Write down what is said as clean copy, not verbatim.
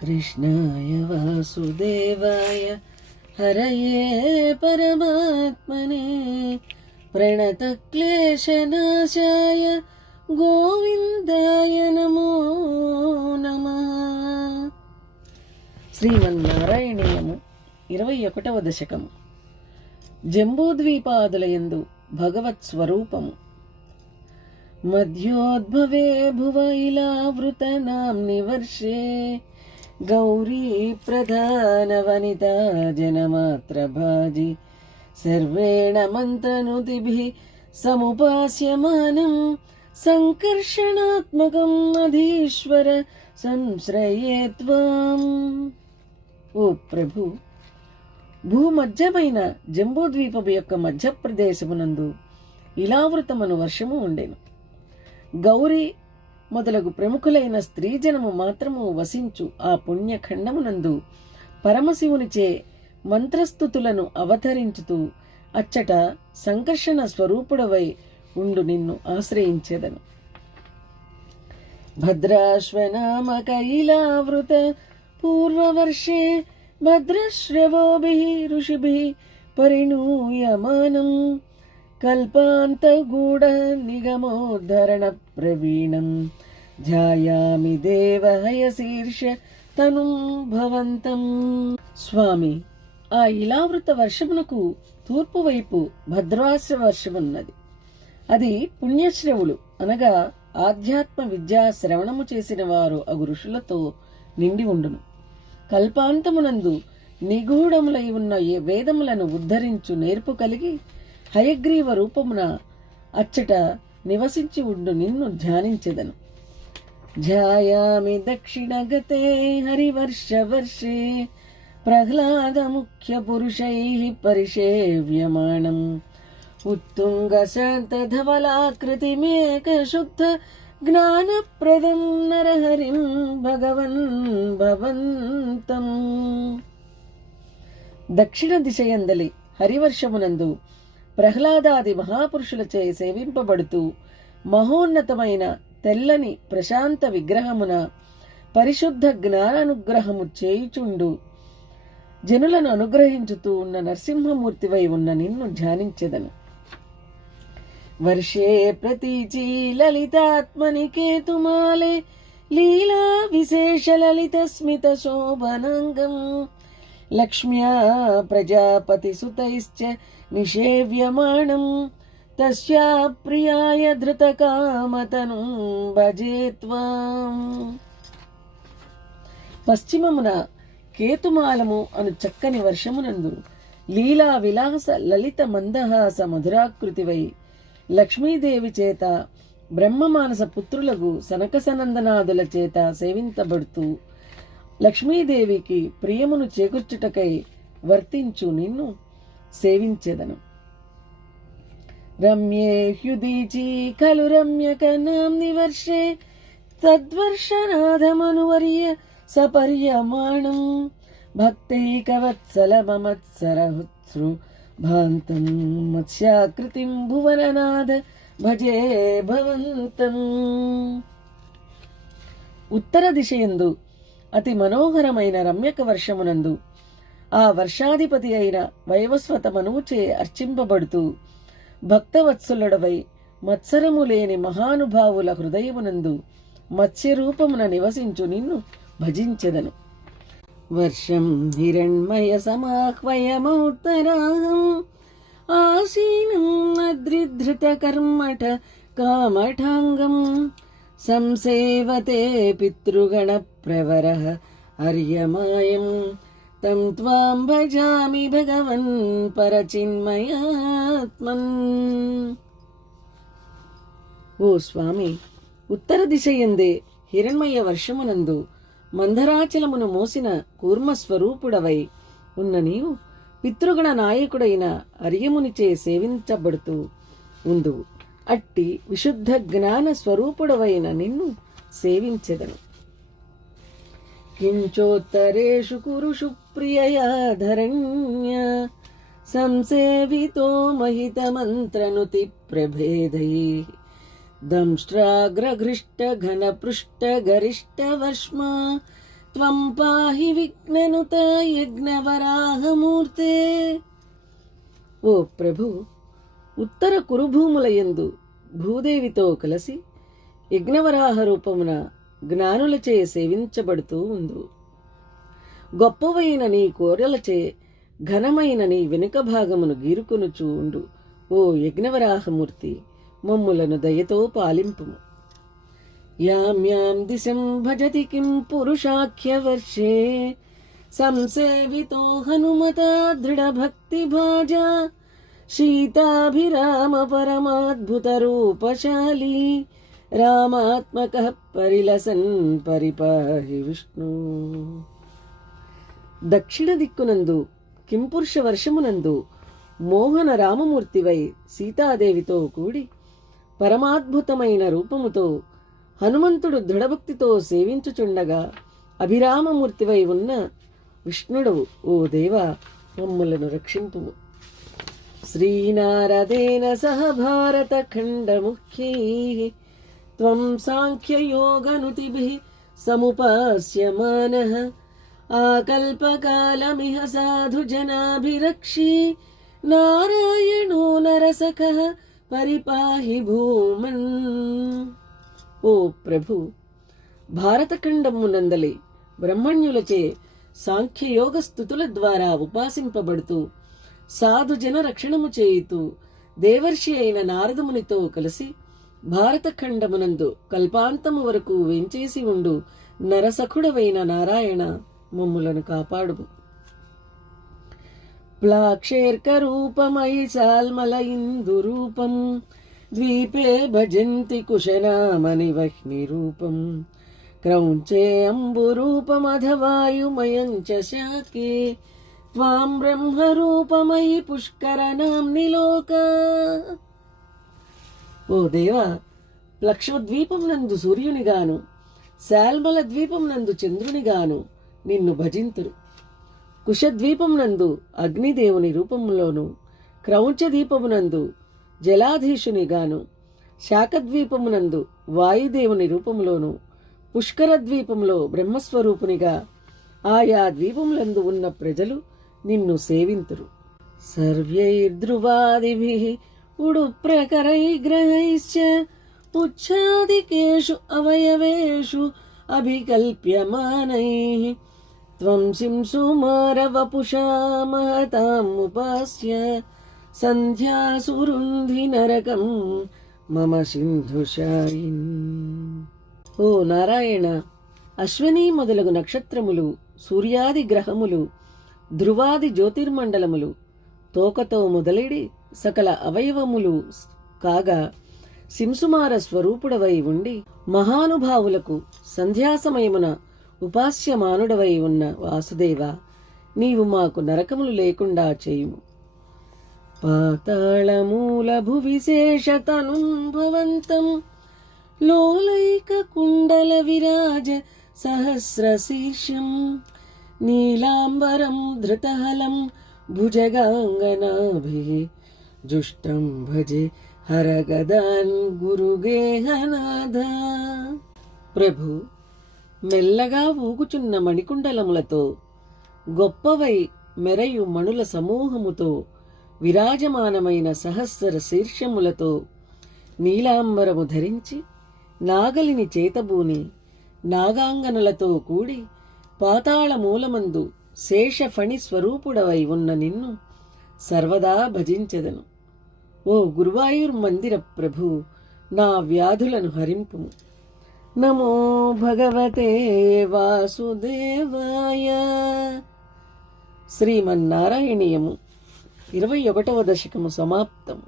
कृष्णाय वासुदेवाय हरये परमात्मने प्रणतक्लेशनाशाय गोविन्दाय नमो नमः. శ్రీమన్నారాయణీయము 21వ దశకము. జంబూద్వీపాదులయందు భగవత్ స్వరూపము. మధ్యోద్భవే భువ ఇలావృత నామ్ని వర్షే గౌరీ ప్రధాన వనితా జనమాత్ర భాజి సర్వేణ మంత్రనుతిభిః సముపాస్యమానం సంకర్షణాత్మకం అధీశ్వర సంశ్రయే త్వాం. ఓ ప్రభు, భూమధ్యమైన జంబూద్వీపము యొక్క మధ్యప్రదేశమునందు ఇలావృతమను వర్షము ఉండెను. గౌరీ మొదలగు ప్రముఖులైన స్త్రీజనము మాత్రము వసించు ఆ పుణ్యఖండమునందు పరమశివునిచే మంత్రస్థుతులను అవతరించుతూ అచ్చట సంకర్షణ స్వరూపుడవై ఉండు నిన్ను ఆశ్రయించెదను. భద్రాశ్వనామక ఇలావృత పూర్వవర్షే భద్రశ్రవోభిః ఋషిభిః పరిణూయమానం కల్పాంతగూఢ నిగమోద్ధరణ ప్రవీణం ధ్యాయామి దేవహయశీర్ష తనుం భవంతం. స్వామి, ఆ ఇలావృత వర్షమునకు తూర్పు వైపు భద్రాశ్ర వర్షమున్నది. అది పుణ్యశ్రవులు అనగా ఆధ్యాత్మ విద్యా శ్రవణము చేసిన వారు అగు ఋషులతో నిండి ఉండును. కల్పాంతమునందు నిగూఢములై ఉన్న వేదములను ఉద్ధరించు నేర్పు కలిగి హయగ్రీవ రూపమున అచ్చట నివసించి ఉండు నిన్ను ధ్యానించెదను. ధ్యాయామి దక్షిణగతే హరివర్ష వర్షే ప్రహ్లాద ముఖ్య పురుషైః పరిసేవ్యమాణం ఉత్తుంగ శాంతధవలాకృతిమేక శుద్ధ జ్ఞానప్రదం నరహరిం భగవన్ భవంతం. దక్షిణ దిశయందలి హరివర్షమునందు ప్రహ్లాదాది మహాపురుషులచే సేవింపబడుతూ మహోన్నతమైన తెల్లని ప్రశాంత విగ్రహమున పరిశుద్ధ జ్ఞానానుగ్రహము చేయుచుండు జనులను అనుగ్రహించుతూ ఉన్న నరసింహమూర్తివై ఉన్న నిన్ను ధ్యానించెదను. వర్షే ప్రతీచీ లలితాత్మని కేతుమాలే లీలా విశేష లలిత స్మిత శోభనాంగం లక్ష్మ్యా ప్రజాపతి సుతైశ్చ నిషేవ్యమాణం తస్యా ప్రియాయ ధృతకామతనుం భజే త్వాం. పశ్చిమమున కేతుమాలము అను చక్కని వర్షమునందు లీలా విలాస లలిత మందహాస మధురాకృతివై లక్ష్మీదేవి చేత బ్రహ్మమానస పుత్రులకు సనకసనందనాదుల చేత సేవించబడుతూ లక్ష్మీదేవికి ప్రియమును చేకూర్చుటకై వర్తించు నిన్ను సేవించెదను. రమ్యే హ్యుదీచీ ఖలు రమ్యకనామ్ని వర్షే తద్వర్షనాథమనువర్య సపర్యమాణం భక్తైకవత్సల మమత్సరహృత్సృ భాంతం మత్స్యాకృతిం భువననాథ భజే భవంతం. ఉత్తర దిశయందు అతి మనోహరమైన రమ్యక వర్షమునందు ఆ వర్షాధిపతి అయిన వైవస్వత మనువుచే అర్చింపబడుతూ భక్తవత్సలుడవై మత్సరము లేని మహానుభావుల హృదయమునందు మత్స్యరూపమున నివసించు నిన్ను భజించెదను. వర్షం హిరణ్మయ సమాహ్వయమౌత్తరాహం ఆసీనం అద్రిధృత కర్మఠ కామఠాంగం సంసేవతే పితృగణ ప్రవరః హర్యమాయం తం త్వాం భజామి భగవన్ పరచిన్మయాత్మన్. ఓ స్వామి, ఉత్తర దిశయందే హిరణ్మయ వర్షమునందు మందరాచలమును మోసిన కూర్మస్వరూపుడవై ఉన్న నీవు పితృగణ నాయకుడైన అర్యమునిచే సేవించబడుతూ ఉందువు. అట్టి విశుద్ధ జ్ఞాన స్వరూపుడవైన నిన్ను సేవించెదను. కించోత్తరేషు కురుషు ప్రియయా ధరణ్య సంసేవితో మహిత మంత్రనుతి ప్రభేదైః దంష్ట్రాగ్రఘృష్ట ఘన పృష్ట గరిష్ట వర్ష్మ త్వం పాహి విఘ్ననుత యజ్ఞవరాహమూర్తే. ఓ ప్రభు, ఉత్తర కురుభూములయందు భూదేవితో కలిసి యజ్ఞవరాహ రూపమున జ్ఞానులచే సేవించబడుతూ ఉండు. గొప్పవైన నీ కోరలచే ఘనమైన నీ వెనుక భాగమును గీరుకొనుచూ ఉండు. ఓ యజ్ఞవరాహమూర్తి, మమ్ములను దయతో పాలింపుము. యాం యాం దిశం భజతి కిం పురుషాఖ్యవర్షే సంసేవితో హనుమతా దృఢభక్తిభాజా సీతాభిరామ పరమాద్భుత రూపశాలి రామాత్మక పరిలసన్ పరిపాహి విష్ణు. దక్షిణ దిక్కునందు కింపురుష వర్షమునందు మోహన రామమూర్తివై సీతాదేవితో కూడి పరమాద్భుతమైన రూపముతో హనుమంతుడు దృఢభక్తితో సేవించుచుండగా అభిరామమూర్తివై ఉన్న విష్ణుడవు ఓ దేవా, మమ్ములను రక్షింపుము. శ్రీనారదేన సహ భారత ఖండ ముఖ్యైః త్వం సాంఖ్యయోగనుతిభిః సముపాస్యమానః ఆకల్పకాలమిహ సాధు జనాభిరక్షి నారాయణో నరసఖః పరిపాహి భూమన్. ఓ ప్రభు, భారతఖండమునందలి బ్రహ్మణ్యులచే సాంఖ్యయోగ స్థుతుల ద్వారా ఉపాసింపబడుతూ సాధుజన రక్షణము చేయుతూ దేవర్షి అయిన నారదమునితో కలిసి భారతఖండమునందు కల్పాంతము వరకు వెంచేసి ఉండు నరసఖుడవైన నారాయణ, మమ్ములను కాపాడుము. ప్లాక్షేర్కరూపమయి సాల్మల ఇందురూపం ద్వీపే భజంతి కుశనామని వహ్ని రూపం క్రౌంచే అంబురూపమధవాయుమయం చ శాకే త్వాం బ్రహ్మరూపమయి పుష్కరనాంని లోకా. ఓ దేవా, లక్షద్వీపం నందు సూర్యునిగాను శాల్మల ద్వీపం నందు చంద్రునిగాను నిన్ను భజింతురు. కుశద్వీపం నందు అగ్నిదేవుని రూపములోను క్రౌంచ దీపమునందు జలాధీశునిగాను శాకద్వీపమునందు వాయుదేవుని రూపములోను పుష్కర ద్వీపంలో బ్రహ్మస్వరూపునిగా ఆయా ద్వీపములందు ఉన్న ప్రజలు నిన్ను సేవింతురు. సర్వైర్ధ్రువాదిభిః ఉడుప్రకరైర్గ్రహైశ్చ ఉచ్ఛాదికేషు అవయవేషు అభికల్ప్యమానైః త్వం శింసుమారవపుషా మహతాముపాస్య సంధ్యాసురుంధి నరకం మమ సింధుశాయిన్. ఓ నారాయణ, అశ్వనీ మొదలగు నక్షత్రములు, సూర్యాది గ్రహములు, ధ్రువాది జ్యోతిర్మండలములు, తోకతో మొదలెడి సకల అవయవములు కాగా శింసుమార స్వరూపుడవై ఉండి మహానుభావులకు సంధ్యాసమయమున ఉపాస్యమానుడవై ఉన్న వాసుదేవ, నీవు మాకు నరకములు లేకుండా చేయుము. పాతాళమూల భువిశేషతనుం భవంతం లోలైక కుండల విరాజ సహస్రశీర్షం నీలాంబరం ధృతహలం భుజగాంగనాభిః జుష్టం భజే హరగదాన్ గురుగేహనాథ. ప్రభు, మెల్లగా ఊగుచున్న మణికుండలములతో గొప్పవై మెరయు మణుల సమూహముతో విరాజమానమైన సహస్ర శీర్షములతో నీలాంబరము ధరించి నాగలిని చేతబూని నాగాంగనలతో కూడి పాతాళ మూలమందు శేషఫణి స్వరూపుడవై ఉన్న నిన్ను సర్వదా భజించెదను. ఓ గురువాయూర్మందిర ప్రభు, నా వ్యాధులను హరింపుము. నమో భగవతే వాసుదేవాయ. శ్రీమన్నారాయణీయము 21వ దశకము సమాప్తము.